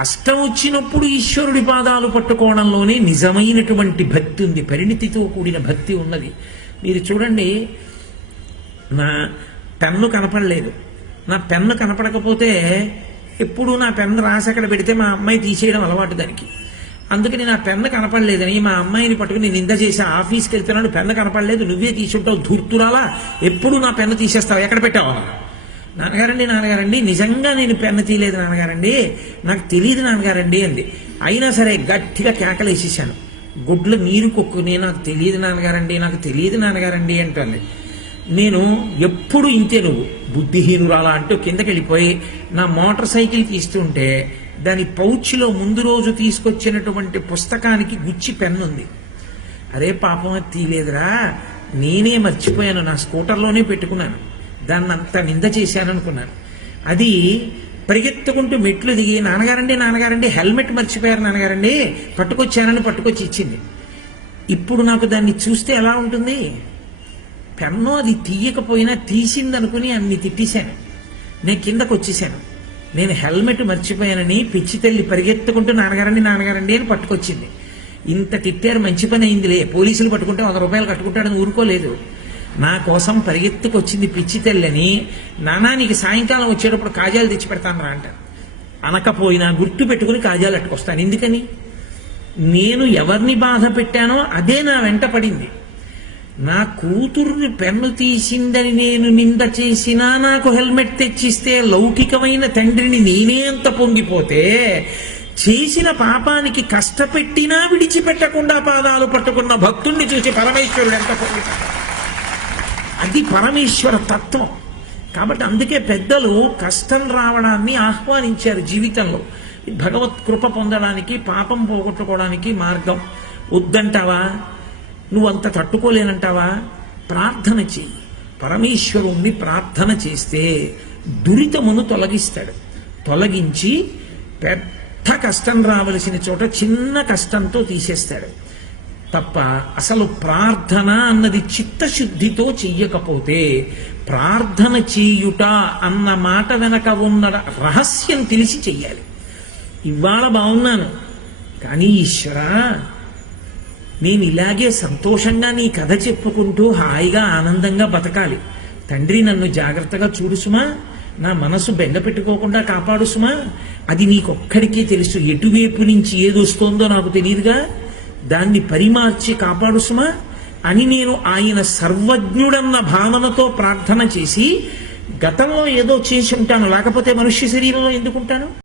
కష్టం వచ్చినప్పుడు ఈశ్వరుడి పాదాలు పట్టుకోవడంలోనే నిజమైనటువంటి భక్తి ఉంది, పరిణితితో కూడిన భక్తి ఉన్నది. మీరు చూడండి, నా పెన్ను కనపడలేదు, నా పెన్ను కనపడకపోతే ఎప్పుడు నా పెన్ను రాసి అక్కడ పెడితే మా అమ్మాయి తీసేయడం అలవాటు దానికి. అందుకని నా పెన్ను కనపడలేదని మా అమ్మాయిని పట్టుకుని నింద చేసి ఆఫీస్కి వెళ్తున్నాడు, పెన్ను కనపడలేదు, నువ్వే తీసుంటావు, ధూర్తురాలా, ఎప్పుడు నా పెన్ను తీసేస్తావు, ఎక్కడ పెట్టావు? నాన్నగారండి నిజంగా నేను పెన్ను తీయలేదు నాన్నగారండి, నాకు తెలియదు నాన్నగారండి అంది. అయినా సరే గట్టిగా కేకలేసేసాను, గుడ్ల నీరు కొక్కుని నాకు తెలియదు నాన్నగారండి, నాకు తెలియదు నాన్నగారండి అంటుంది. నేను ఎప్పుడు ఇంతే, నువ్వు బుద్ధిహీనురాలా అంటూ కిందకి వెళ్ళిపోయి నా మోటార్ సైకిల్ తీస్తుంటే దాని పౌచ్లో ముందు రోజు తీసుకొచ్చినటువంటి పుస్తకానికి గుచ్చి పెన్ను ఉంది. అరే పాపం, అది తీయలేదురా, నేనే మర్చిపోయాను, నా స్కూటర్లోనే పెట్టుకున్నాను, దాన్ని అంత నింద చేశాను అనుకున్నాను. అది పరిగెత్తుకుంటూ మెట్లు దిగి నాన్నగారండి హెల్మెట్ మర్చిపోయారు నాన్నగారండి, పట్టుకొచ్చానని పట్టుకొచ్చి ఇచ్చింది. ఇప్పుడు నాకు దాన్ని చూస్తే ఎలా ఉంటుంది? పెన్ను అది తీయకపోయినా తీసిందనుకుని అన్ని తిట్టేశాను. నేను కిందకు వచ్చేసాను, నేను హెల్మెట్ మర్చిపోయానని పిచ్చి తల్లి పరిగెత్తుకుంటూ నాన్నగారండి అని పట్టుకొచ్చింది. ఇంత తిట్టారు, మంచి పని అయిందిలే, పోలీసులు పట్టుకుంటే 100 రూపాయలు కట్టుకుంటాడని ఊరుకోలేదు. నా కోసం పరిగెత్తుకొచ్చింది పిచ్చి తల్లని. నానా నీకు సాయంకాలం వచ్చేటప్పుడు కాజాలు తెచ్చి పెడతాను రా అంటాను. అనకపోయినా గుర్తు పెట్టుకుని కాజాలు అట్టుకొస్తాను. ఎందుకని? నేను ఎవరిని బాధ పెట్టానో అదే నా వెంట పడింది. నా కూతుర్ని పెన్ను తీసిందని నేను నింద చేసినా నాకు హెల్మెట్ తెచ్చిస్తే లౌకికమైన తండ్రిని నేనే అంత పొంగిపోతే, చేసిన పాపానికి కష్టపెట్టినా విడిచిపెట్టకుండా పాదాలు పట్టుకున్న భక్తుణ్ణి చూసి పరమేశ్వరుడు ఎంత పొంగిపోతాడు. అది పరమేశ్వర తత్వం. కాబట్టి అందుకే పెద్దలు కష్టం రావడాన్ని ఆహ్వానించారు జీవితంలో. భగవత్ కృప పొందడానికి, పాపం పోగొట్టుకోవడానికి మార్గం. వద్దంటావా? నువ్వంత తట్టుకోలేనంటావా? ప్రార్థన చెయ్యి. పరమేశ్వరుణ్ణి ప్రార్థన చేస్తే దురితమును తొలగిస్తాడు. తొలగించి పెద్ద కష్టం రావలసిన చోట చిన్న కష్టంతో తీసేస్తాడు తప్ప అసలు ప్రార్థన అన్నది చిత్తశుద్ధితో చెయ్యకపోతే, ప్రార్థన చేయుట అన్న మాట వెనక ఉన్న రహస్యం తెలిసి చెయ్యాలి. ఇవాళ బాగున్నాను కానీ ఈశ్వరా, నేను ఇలాగే సంతోషంగా నీ కథ చెప్పుకుంటూ హాయిగా ఆనందంగా బతకాలి. తండ్రి నన్ను జాగ్రత్తగా చూడు సుమా, నా మనసు బెంగ పెట్టుకోకుండా కాపాడు సుమా. అది నీకొక్కడికే తెలుసు, ఎటువైపు నుంచి ఏదొస్తోందో నాకు తెలియదుగా, దాన్ని పరిమార్చి కాపాడు సుమా అని నేను ఆయన సర్వజ్ఞుడన్న భావనతో ప్రార్థన చేసి, గతంలో ఏదో చేసి ఉంటాను, లేకపోతే మనుష్య శరీరంలో ఎందుకుంటాను?